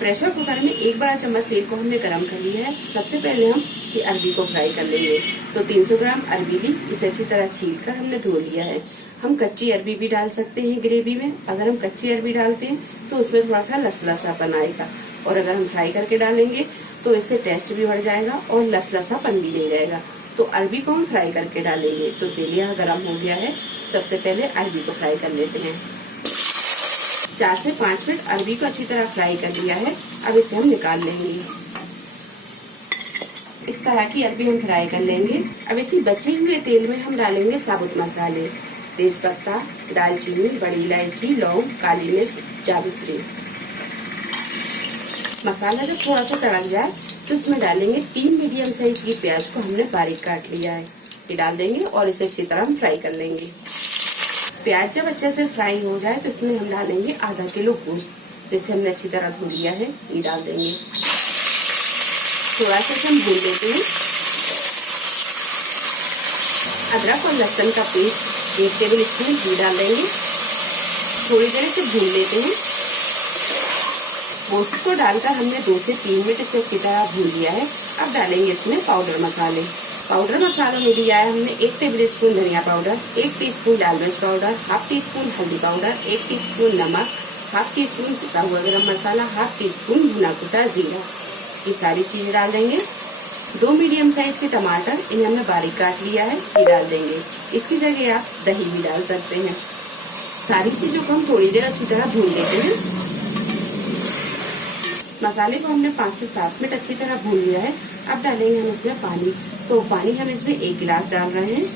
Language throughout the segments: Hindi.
प्रेशर कुकर में 1 बड़ा चम्मच तेल को हमने गरम कर लिया है। सबसे पहले हम ये अरबी को फ्राई कर लेंगे। तो 300 ग्राम अरबी ली, इसे अच्छी तरह छील कर हमने धो लिया है। हम कच्ची अरबी भी डाल सकते हैं ग्रेवी में। अगर हम कच्ची अरबी डालते हैं तो उसमें थोड़ा सा लसलसापन आएगा, और अगर हम फ्राई करके डालेंगे तो इससे टेस्ट भी बढ़ जाएगा और लसलसापन भी नहीं रहेगा। तो अरबी को हम फ्राई करके डालेंगे। तो तेल यहाँ गर्म हो गया है। सबसे पहले अरबी को फ्राई कर लेते हैं। 4 से 5 मिनट अरबी को अच्छी तरह फ्राई कर लिया है। अब इसे हम निकाल लेंगे। इस तरह की अरबी हम फ्राई कर लेंगे। अब इसी बचे हुए तेल में हम डालेंगे साबुत मसाले, तेज पत्ता, दालचीनी, बड़ी इलायची, लौंग, काली मिर्च, जावित्री। मसाला जब थोड़ा सा तड़क जाए तो उसमें डालेंगे 3 मीडियम साइज की प्याज को हमने बारीक काट लिया है। ये डाल देंगे और इसे अच्छी तरह हम फ्राई कर लेंगे। प्याज जब अच्छे से फ्राई हो जाए तो इसमें हम डालेंगे आधा किलो गोश्त, जिसे हमने अच्छी तरह धो लिया है। ये डाल देंगे। थोड़ा सा हम भून लेते हैं। अदरक और लहसुन का पेस्ट 1 टेबल स्पून घी डाल देंगे। थोड़ी देर से भून लेते हैं। गोश्त को डालकर हमने 2 से 3 मिनट इसे अच्छी तरह भून लिया है। अब डालेंगे इसमें पाउडर मसाले। पाउडर मसालों में लिया है हमने 1 टेबल स्पून धनिया पाउडर, 1 टीस्पून लाल मिर्च पाउडर, हाफ टी स्पून हल्दी पाउडर, 1 टीस्पून नमक, हाफ टी स्पून पिसा हुआ गरम मसाला, हाफ टी स्पून भुना कुटा जीरा। ये सारी चीजें डाल देंगे। 2 मीडियम साइज के टमाटर, इन्हें हमने बारीक काट लिया है, ये डाल देंगे। इसकी जगह आप दही भी डाल सकते हैं। सारी चीजों को हम थोड़ी देर अच्छी तरह भून लेते हैं। मसाले को हमने 5 से 7 मिनट अच्छी तरह भून लिया है। अब डालेंगे हम इसमें पानी। तो पानी हम इसमें 1 गिलास डाल रहे हैं।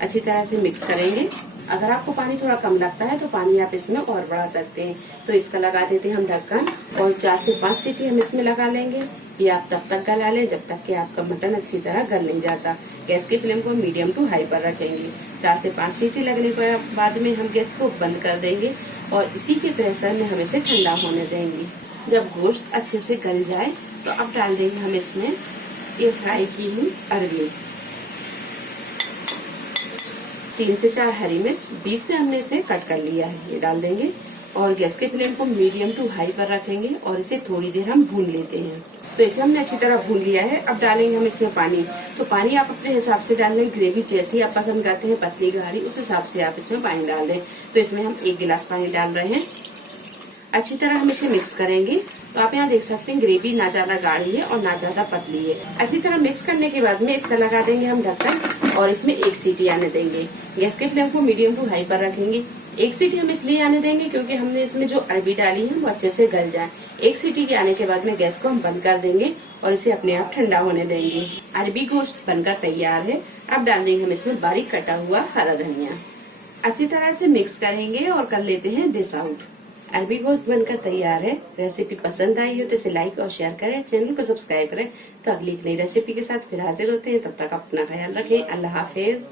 अच्छी तरह से मिक्स करेंगे। अगर आपको पानी थोड़ा कम लगता है तो पानी आप इसमें और बढ़ा सकते हैं। तो इसका लगा देते हैं हम ढक्कन, और 4 से 5 सीटी हम इसमें लगा लेंगे। ये आप तब तक गला लें जब तक कि आपका मटन अच्छी तरह गल नहीं जाता। गैस की फ्लेम को मीडियम टू हाई पर रखेंगे। 4 से 5 सीटी लगने के बाद में हम गैस को बंद कर देंगे और इसी के प्रेशर में हम इसे ठंडा होने देंगे। जब गोश्त अच्छे से गल जाए तो अब डाल देंगे हम इसमें ये फ्राई की हुई अरबी, 3 से 4 हरी मिर्च, बीच से हमने इसे कट कर लिया है, ये डाल देंगे। और गैस के फ्लेम को मीडियम टू हाई पर रखेंगे और इसे थोड़ी देर हम भून लेते हैं। तो इसे हमने अच्छी तरह भून लिया है। अब डालेंगे हम इसमें पानी। तो पानी आप अपने हिसाब से डाल लें। ग्रेवी जैसी आप पसंद करते हैं, पतली गाढ़ी, उस हिसाब से आप इसमें पानी डाल दें। तो इसमें हम 1 गिलास पानी डाल रहे हैं। अच्छी तरह हम इसे मिक्स करेंगे। तो आप यहाँ देख सकते हैं ग्रेवी ना ज्यादा गाढ़ी है और ना ज्यादा पतली है। अच्छी तरह मिक्स करने के बाद में इसका लगा देंगे हम ढक्कन और इसमें 1 सीटी आने देंगे। गैस के फ्लेम को मीडियम टू हाई पर रखेंगे। 1 सीटी हम इसलिए आने देंगे क्योंकि हमने इसमें जो अरबी डाली है वो अच्छे से गल जाए। 1 सीटी के आने के बाद में गैस को हम बंद कर देंगे और इसे अपने आप ठंडा होने देंगे। अरबी गोश्त बनकर तैयार है। अब डाल देंगे हम इसमें बारीक कटा हुआ हरा धनिया। अच्छी तरह से मिक्स करेंगे और कर लेते हैं डिश आउट। अरबी गोश्त बनकर तैयार है। रेसिपी पसंद आई हो तो इसे लाइक और शेयर करें, चैनल को सब्सक्राइब करें। तो अगली नई रेसिपी के साथ फिर हाजिर होते हैं। तब तक अपना ख्याल रखें। अल्लाह हाफिज।